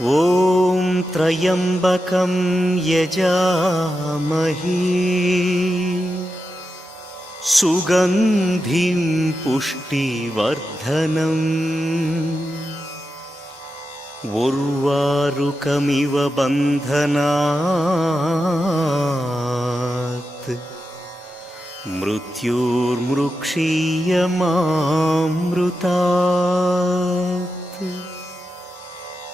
ॐ त्र्यम्बकं यजामहे। सुगन्धिं पुष्टिवर्धनम् उर्वारुकमिव बन्धनात्। मृत्युर्मृक्षीयमामृतात्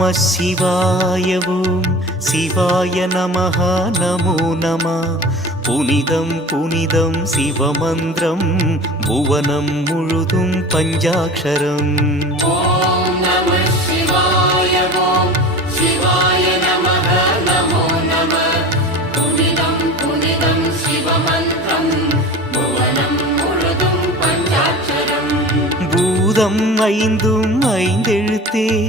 நம சிவாய ஓம் சிவாய நமஹா நமோ நம. புனிதம் புனிதம் சிவமந்திரம். புவனம் முழுதும் பஞ்சாட்சரம். ஐந்தும் ஐந்தெழுத்தே.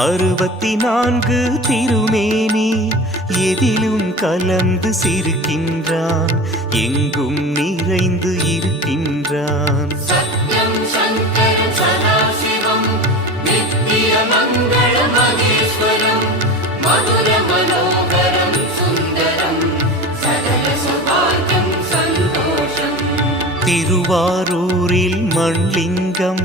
அறுபத்தி நான்கு திருமேனி எதிலும் கலந்து சிரிக்கின்றான் எங்கும் நிறைந்து இருக்கின்றான். திருவாரூரில் மண்லிங்கம்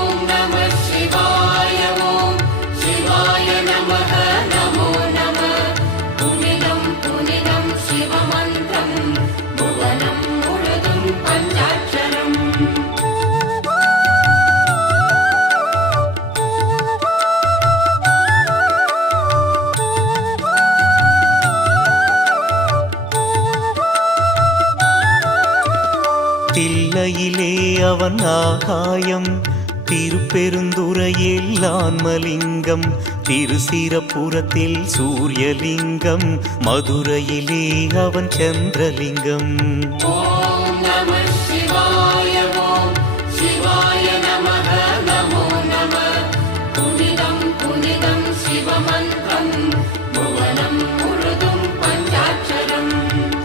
பெருந்துறையில் ஆன்மலிங்கம் திருசீரப்புறத்தில் சூரியலிங்கம். மதுரையிலே அவன் சந்திரலிங்கம்.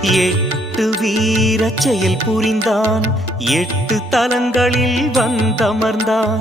எட்டு வீரச் செயல் புரிந்தான். எட்டு தலங்களில் வந்தமர்ந்தான்.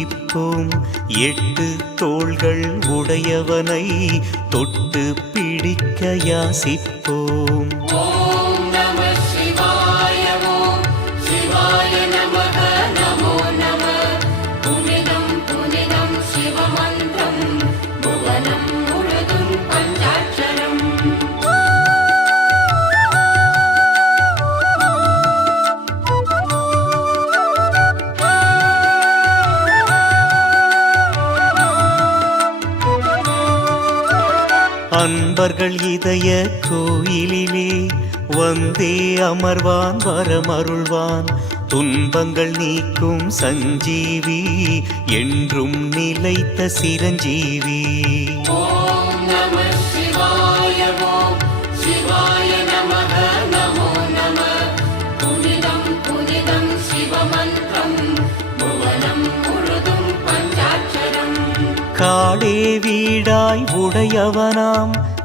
பிடிப்போம் எட்டு தோள்கள் உடையவனை தொட்டு பிடிக்க யாசிப்போம். அன்பர்கள் இதய கோயிலிலே வந்தே அமர்வான் வரமருள்வான். துன்பங்கள் நீக்கும் சஞ்சீவி என்றும் நிலைத்த சிரஞ்சீவி. காடே வீடாய் உடையவனாம்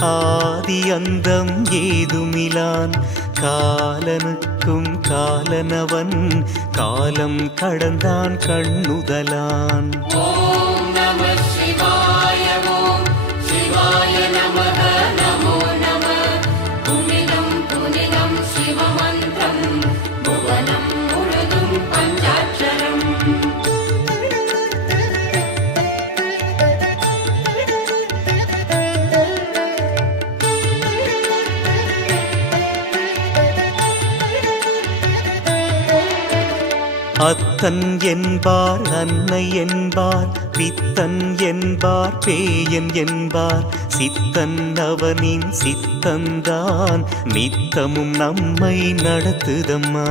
ஆதி அந்தம் ஏதுமிலான். காலனுக்கும் காலனவன் காலம் கடந்தான் கண்ணுதலான். ஓம் நம சிவாய அத்தன் என்பார் அன்னை என்பார் பித்தன் என்பார் பேயன் என்பார். சித்தன் அவனின் சித்தந்தான் நித்தமும் நம்மை நடத்துதம்மா.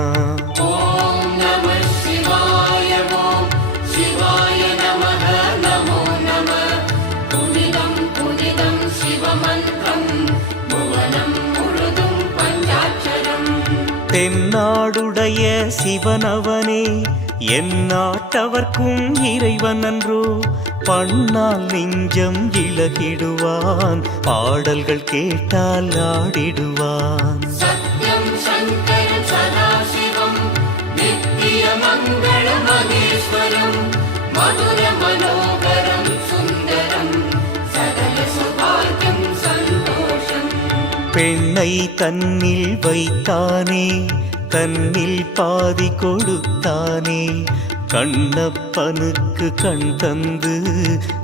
தென்னாடுடைய சிவனவனே என் நாட்டவர்க்கும் இறைவன் அன்றோ பண்ணால் நெஞ்சம் இழகிடுவான் பாடல்கள் கேட்டால் ஆடிடுவான். மதுர மனோ பெண்ணை தன்னில் வைத்தானே தன்னில் பாதி கொடுத்தானே. கண்ணப்பனுக்கு கண் தந்து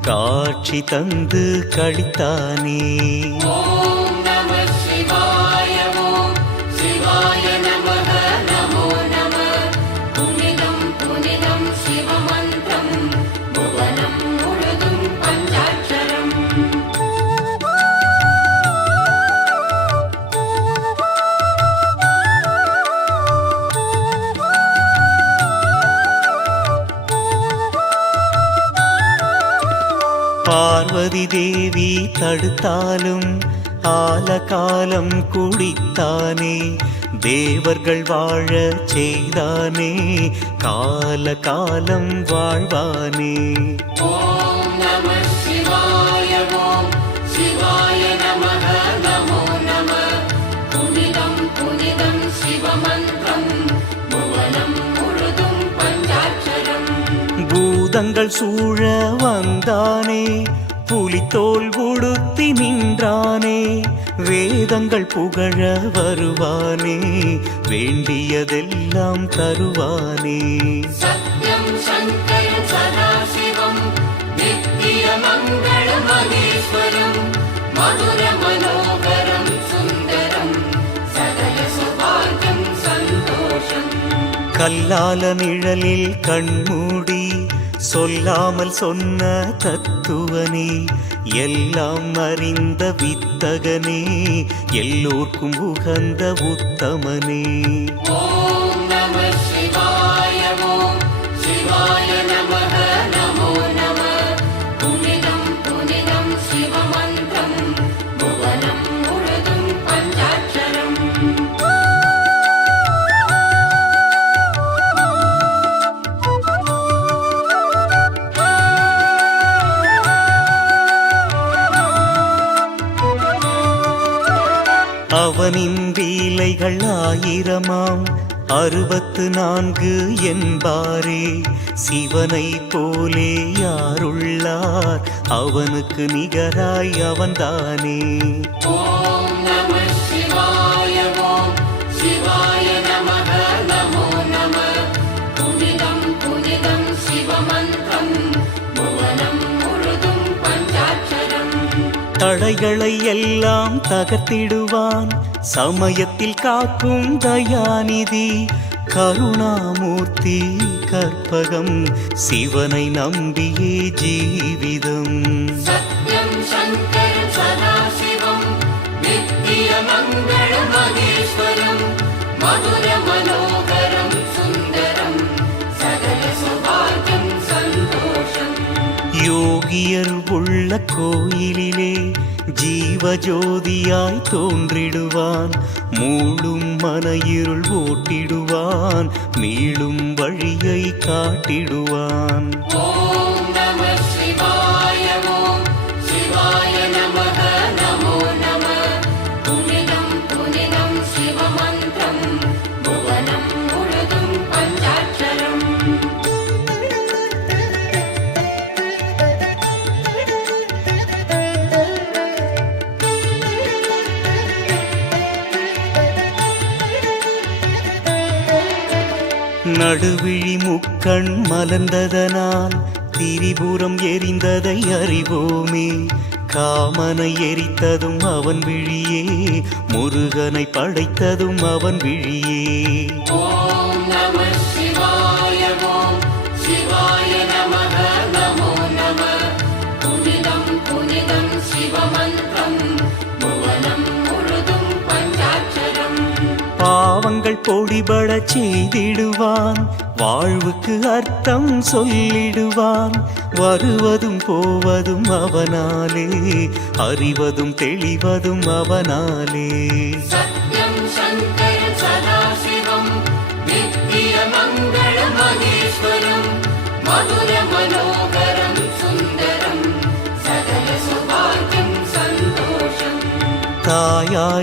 காட்சி தந்து கழித்தானே. பார்வதி தேவி தடுத்தாலும் ஆலகாலம் குடித்தானே தேவர்கள் வாழ செய்தானே கால காலம் வாழ்வானே சிவமந்திரம். பூதங்கள் சூழ வந்தானே புலித்தோல் உடுத்தி நின்றானே வேதங்கள் புகழ வருவானே வேண்டியதெல்லாம் தருவானே. சத்யம் சங்கரம் சதாசிவம் நித்திய மங்களம் மகேஸ்வரம் மதுர மனோகரம் சுந்தரம் சதய சுபாகம் சந்தோஷம். கல்லால நிழலில் கண்மூடி சொல்லாமல் சொன்ன தத்துவனே எல்லாம் அறிந்த வித்தகனே எல்லோர்க்கும் உகந்த உத்தமனே ஆயிரமாம் அறுபத்து நான்கு என்பாரே சிவனை போலே யாருள்ளார்? அவனுக்கு நிகராய் அவன்தானே. தடைகளை எல்லாம் தகர்த்திடுவான். சமயத்தில் காக்கும் தயாநிதி கருணாமூர்த்தி கற்பகம் சிவனை நம்பியே ஜீவிதம். மதுர மனோகரம் சுந்தரம் யோகியர் உள்ள கோயிலிலே ஜீவஜோதியாய் தோன்றிடுவான். மூளும் மன இருள் ஓட்டிடுவான். மீளும் வழியை காட்டிடுவான். கண் மலர்ந்ததனால் திரிபுரம் எரிந்ததை அறிவோமே. காமனை எரித்ததும் அவன் விழியே. முருகனை படைத்ததும் அவன் விழியே. பாவங்கள் பொடிபட செய்திடுவான். வாழ்வுக்கு அர்த்தம் சொல்லிடுவான். வருவதும் போவதும் அவனாலே அறிவதும் தெளிவதும் அவனாலே. மதுர மனோகரம் தாயாய்